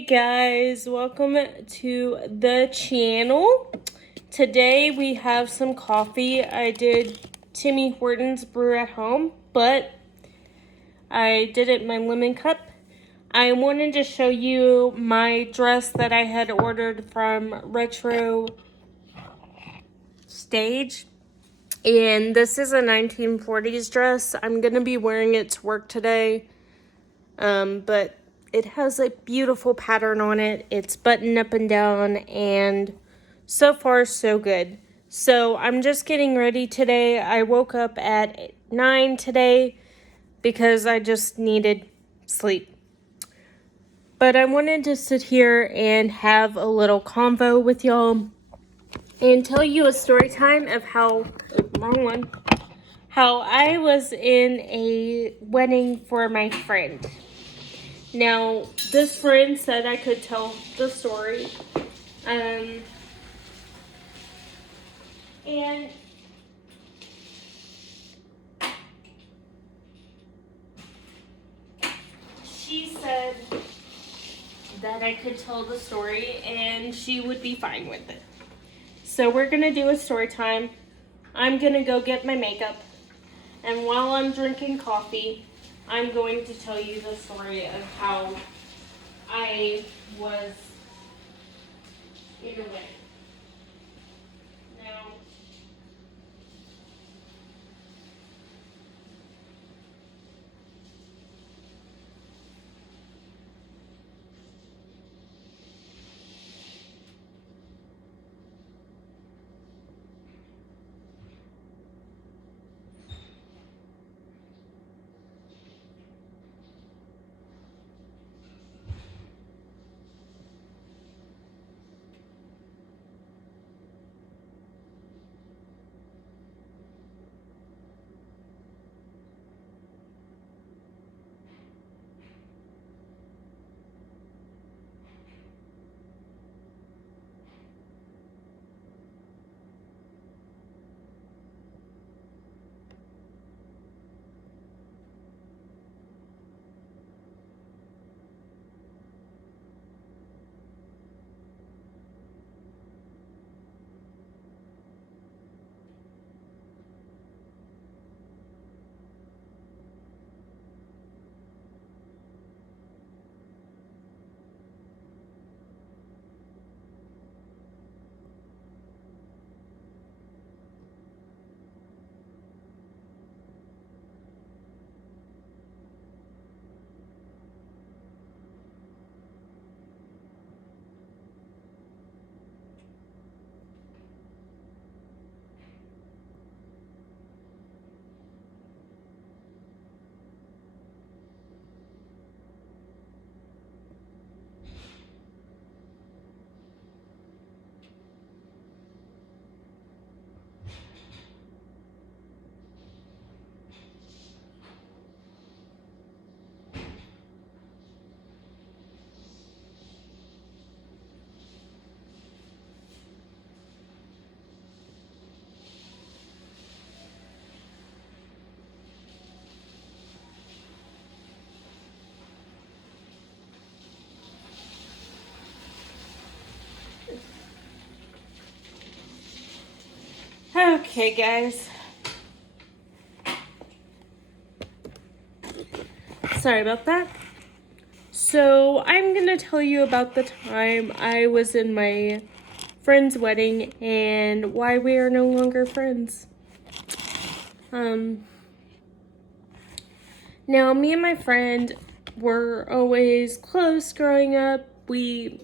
Hey guys, welcome to the channel. Today we have some coffee. I did Timmy Hortons brew at home, but I did it in my lemon cup. I wanted to show you my dress that I had ordered from Retro Stage. And this is a 1940s dress. I'm going to be wearing it to work today. But it has a beautiful pattern on it. It's buttoned up and down, and so far so good. So I'm just getting ready today. I woke up at 9 today because I just needed sleep. But I wanted to sit here and have a little convo with y'all and tell you a story time of how I was in a wedding for my friend. Now, this friend said I could tell the story, and she said that I could tell the story and she would be fine with it. So we're going to do a story time. I'm going to go get my makeup, and while I'm drinking coffee, I'm going to tell you the story of how I was in a wedding. Now, okay, guys. Sorry about that. So, I'm going to tell you about the time I was in my friend's wedding and why we are no longer friends. Now, me and my friend were always close growing up. We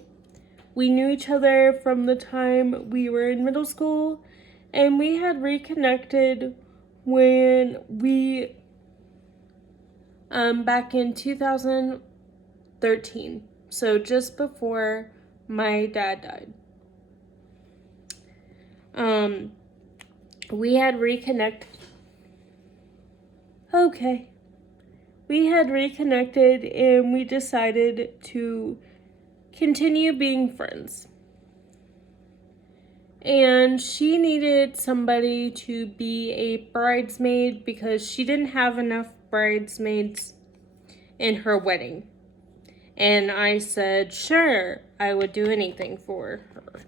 knew each other from the time we were in middle school, and we had reconnected when we back in 2013, so just before my dad died. We had reconnected. Okay. We had reconnected and we decided to continue being friends. And she needed somebody to be a bridesmaid because she didn't have enough bridesmaids in her wedding. And I said, sure, I would do anything for her.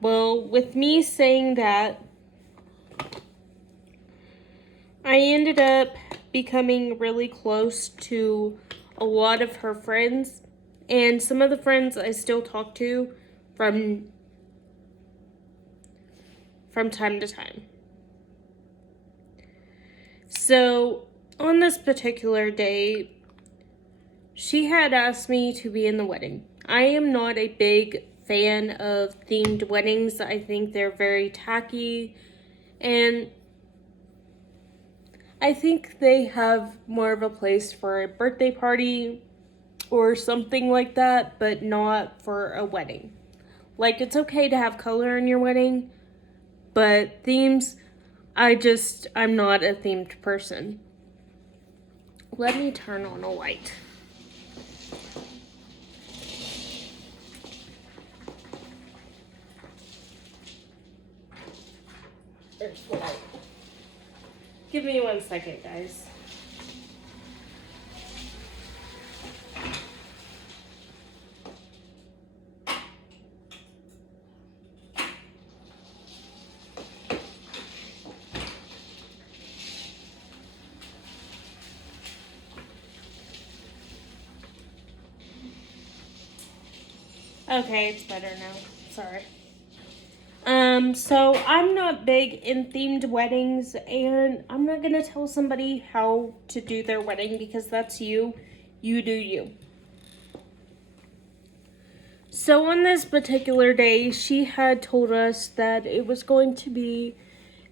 Well, with me saying that, I ended up becoming really close to a lot of her friends. And some of the friends I still talk to from time to time. So, on this particular day, she had asked me to be in the wedding. I am not a big fan of themed weddings. I think they're very tacky, and I think they have more of a place for a birthday party or something like that, but not for a wedding. Like, it's okay to have color in your wedding, but themes, I'm not a themed person. Let me turn on a light. There's the light. Give me 1 second, guys. Okay, it's better now. Sorry. So I'm not big in themed weddings, and I'm not gonna tell somebody how to do their wedding because that's you. You do you. So on this particular day, she had told us that it was going to be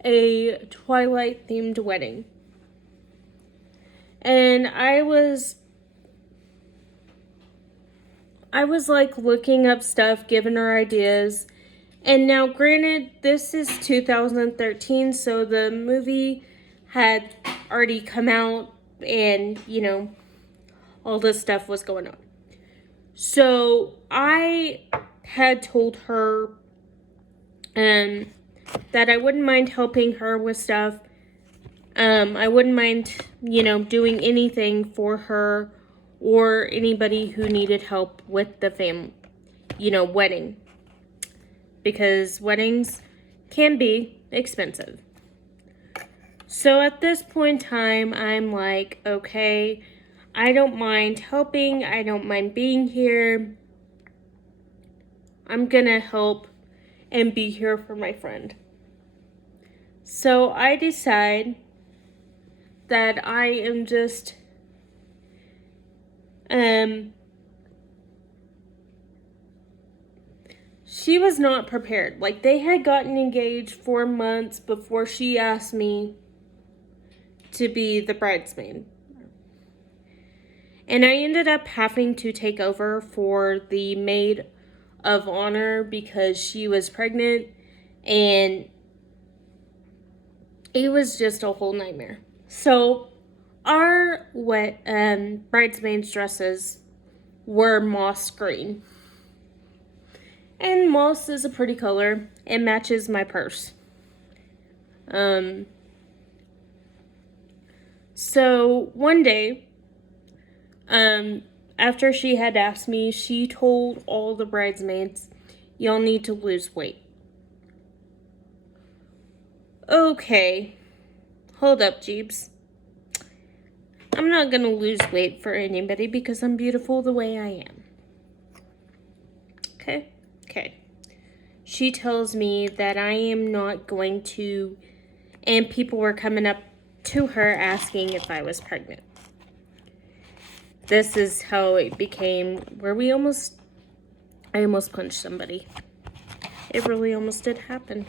a Twilight themed wedding. And I was like looking up stuff, giving her ideas. And now, granted, this is 2013, so the movie had already come out and, all this stuff was going on. So I had told her that I wouldn't mind helping her with stuff. I wouldn't mind, doing anything for her or anybody who needed help with the wedding. Because weddings can be expensive. So at this point in time, I'm like, okay, I don't mind helping. I don't mind being here. I'm gonna help and be here for my friend. So I decide that I am just she was not prepared. Like, they had gotten engaged 4 months before she asked me to be the bridesmaid. And I ended up having to take over for the maid of honor because she was pregnant, and it was just a whole nightmare. So our bridesmaids' dresses were moss green. And moss is a pretty color. It matches my purse. So one day, after she had asked me, she told all the bridesmaids, y'all need to lose weight. Okay. Hold up, Jeeps. I'm not gonna lose weight for anybody because I'm beautiful the way I am. Okay? Okay. She tells me that I am not going to, and people were coming up to her asking if I was pregnant. This is how it became where I almost punched somebody. It really almost did happen.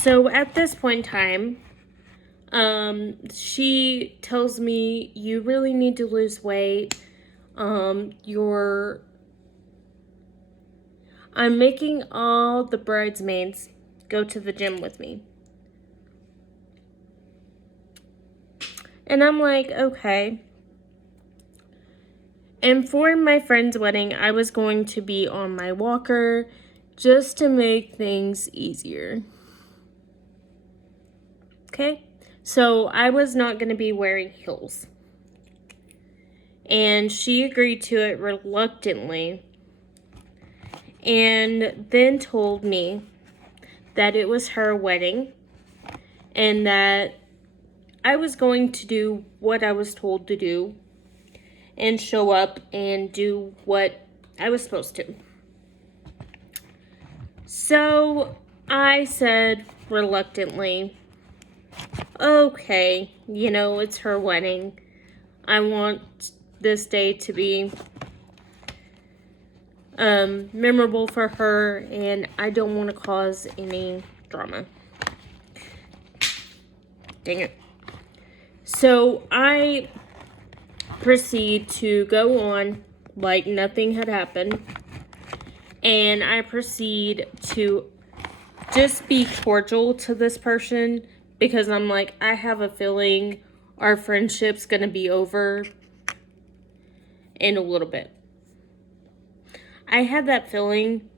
So at this point in time, she tells me, you really need to lose weight. I'm making all the bridesmaids go to the gym with me. And I'm like, okay. And for my friend's wedding, I was going to be on my walker just to make things easier. Okay? So I was not going to be wearing heels. and she agreed to it reluctantly, and then told me that it was her wedding and that I was going to do what I was told to do and show up and do what I was supposed to. So I said reluctantly, okay, it's her wedding. I want this day to be memorable for her, and I don't want to cause any drama. Dang it. So I proceed to go on like nothing had happened, and I proceed to just be cordial to this person because I'm like, I have a feeling our friendship's gonna be over in a little bit. I had that feeling,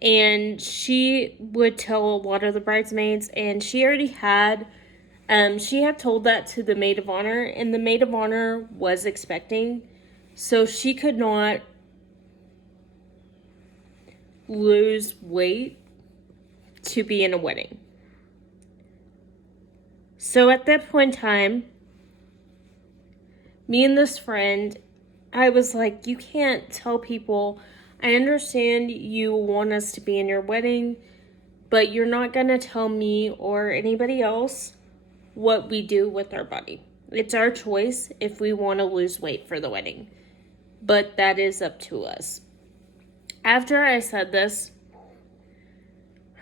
and she would tell a lot of the bridesmaids, and she already had, she had told that to the maid of honor, and the maid of honor was expecting, so she could not lose weight to be in a wedding. So at that point in time, me and this friend, I was like, you can't tell people, I understand you want us to be in your wedding, but you're not going to tell me or anybody else what we do with our body. It's our choice if we want to lose weight for the wedding, but that is up to us. After I said this,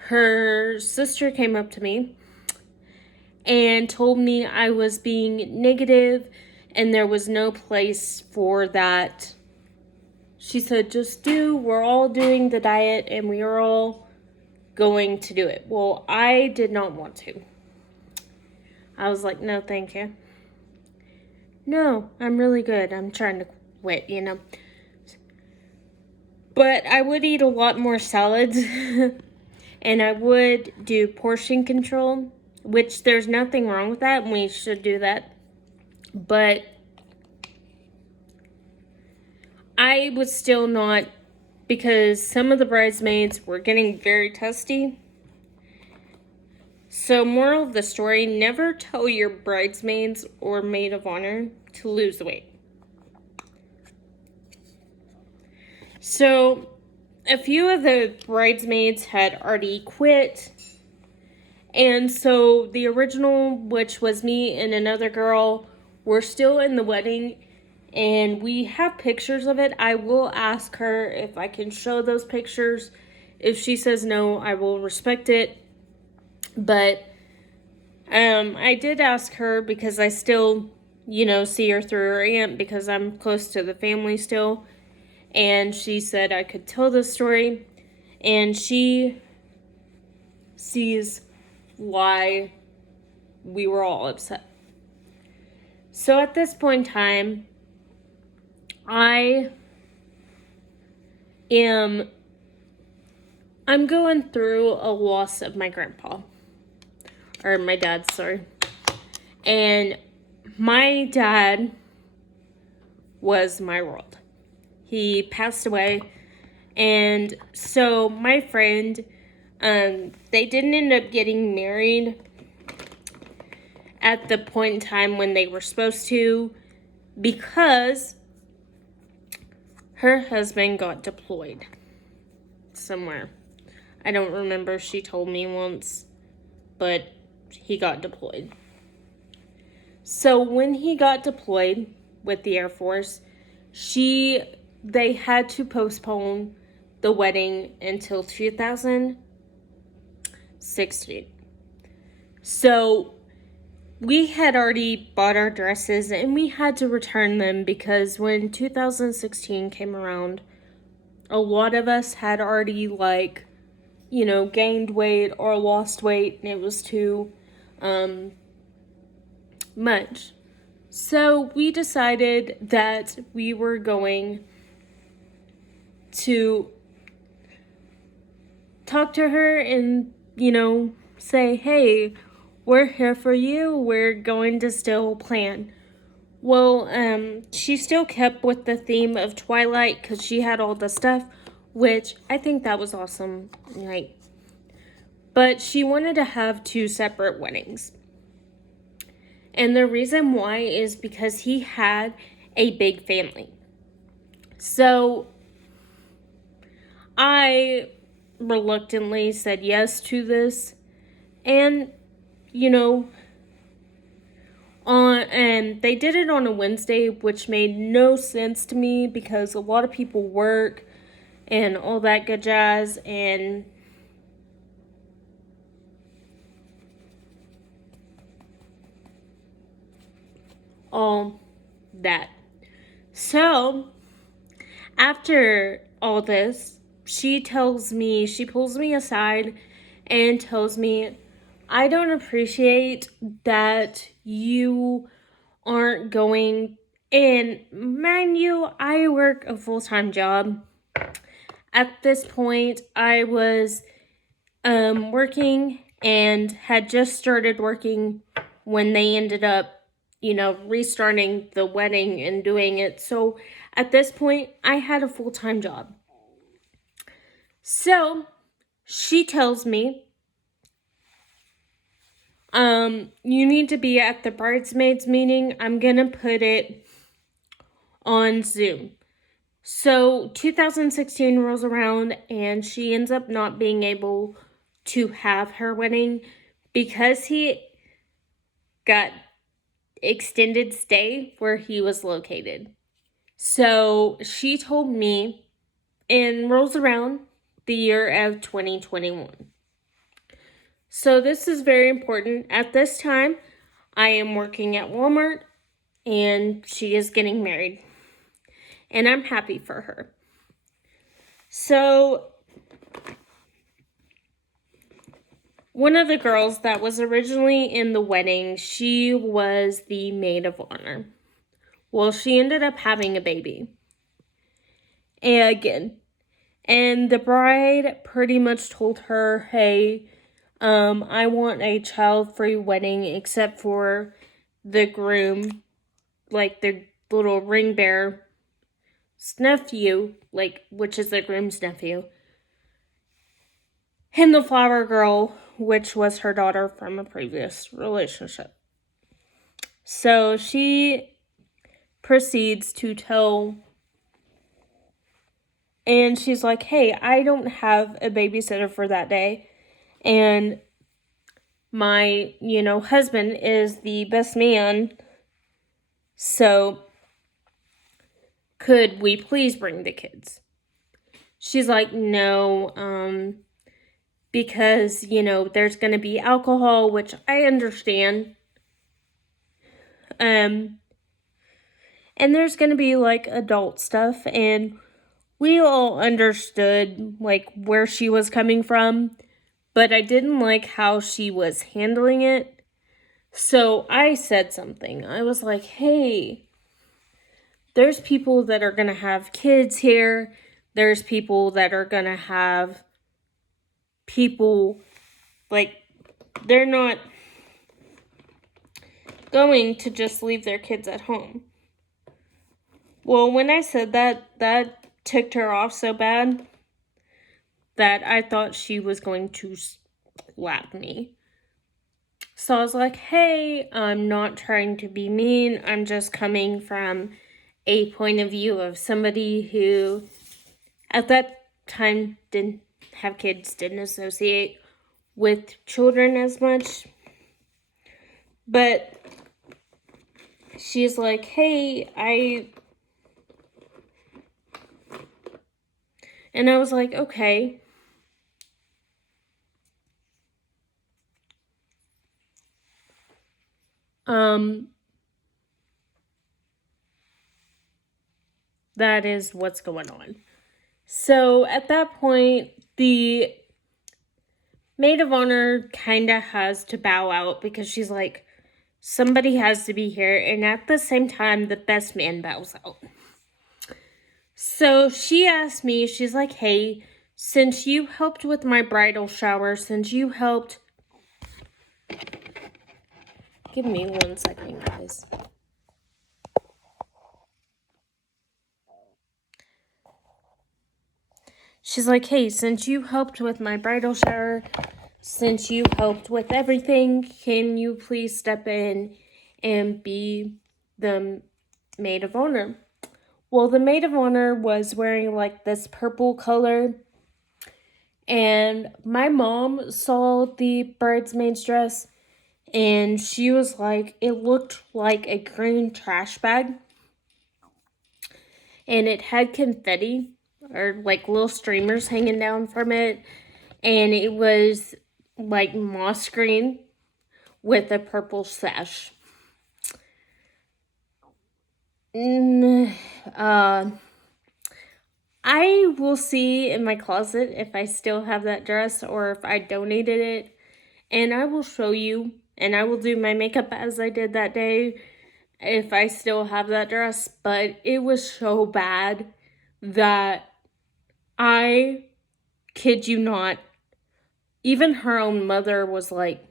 her sister came up to me and told me I was being negative and there was no place for that. She said, we're all doing the diet and we are all going to do it. Well, I did not want to. I was like, no, thank you. No, I'm really good. I'm trying to quit, But I would eat a lot more salads and I would do portion control, which there's nothing wrong with that and we should do that. But I was still not, because some of the bridesmaids were getting very testy. So moral of the story, never tell your bridesmaids or maid of honor to lose weight. So a few of the bridesmaids had already quit. And so the original, which was me and another girl, were still in the wedding. And we have pictures of it. I will ask her if I can show those pictures. If she says no, I will respect it. But I did ask her because I still, see her through her aunt because I'm close to the family still. And she said I could tell the story. And she sees why we were all upset. So at this point in time, I'm going through a loss of my grandpa. Or my dad, sorry. And my dad was my world. He passed away. And so my friend, they didn't end up getting married at the point in time when they were supposed to because her husband got deployed somewhere. I don't remember, she told me once, but he got deployed. So when he got deployed with the Air Force, they had to postpone the wedding until 2016. So we had already bought our dresses and we had to return them because when 2016 came around, a lot of us had already gained weight or lost weight and it was too much. So we decided that we were going to talk to her and, say, hey, we're here for you. We're going to still plan. Well, she still kept with the theme of Twilight because she had all the stuff, which I think that was awesome. Like, but she wanted to have 2 separate weddings. And the reason why is because he had a big family. So I reluctantly said yes to this. And, you know, and they did it on a Wednesday, which made no sense to me because a lot of people work and all that good jazz, and all that. So after all this, she pulls me aside and tells me, I don't appreciate that you aren't going. And mind you, I work a full-time job. At this point, I was working and had just started working when they ended up, restarting the wedding and doing it. So at this point, I had a full-time job. So she tells me, you need to be at the bridesmaids meeting. I'm gonna put it on Zoom. So 2016 rolls around and she ends up not being able to have her wedding because he got extended stay where he was located. So she told me, and rolls around the year of 2021. So this is very important. At this time, I am working at Walmart and she is getting married. And I'm happy for her. So one of the girls that was originally in the wedding, she was the maid of honor. Well, she ended up having a baby. And the bride pretty much told her, hey, I want a child-free wedding except for the groom, like the little ring bearer's nephew, which is the groom's nephew, and the flower girl, which was her daughter from a previous relationship. So she proceeds to tell, and she's like, hey, I don't have a babysitter for that day, and my, husband is the best man, so could we please bring the kids? She's like, no, because, there's going to be alcohol, which I understand. And there's going to be, adult stuff, and we all understood, where she was coming from, but I didn't like how she was handling it. So I said something. I was like, hey, there's people that are going to have kids here. There's people that are going to have people, they're not going to just leave their kids at home. Well, when I said that, that ticked her off so bad that I thought she was going to slap me. So I was like, hey, I'm not trying to be mean. I'm just coming from a point of view of somebody who at that time didn't have kids, didn't associate with children as much. But she's like, hey, and I was like, okay. That is what's going on. So at that point, the maid of honor kind of has to bow out because she's like, somebody has to be here. And at the same time, the best man bows out. So she asked me, she's like, hey, since you helped with my bridal shower, since you helped... Give me 1 second, guys. She's like, hey, since you helped with my bridal shower, since you helped with everything, can you please step in and be the maid of honor? Well, the maid of honor was wearing like this purple color, and my mom saw the bridesmaid's dress, and she was like, it looked like a green trash bag, and it had confetti or like little streamers hanging down from it, and it was like moss green with a purple sash. Uh, I will see in my closet if I still have that dress or if I donated it, and I will show you, and I will do my makeup as I did that day if I still have that dress. But it was so bad that I kid you not, even her own mother was like,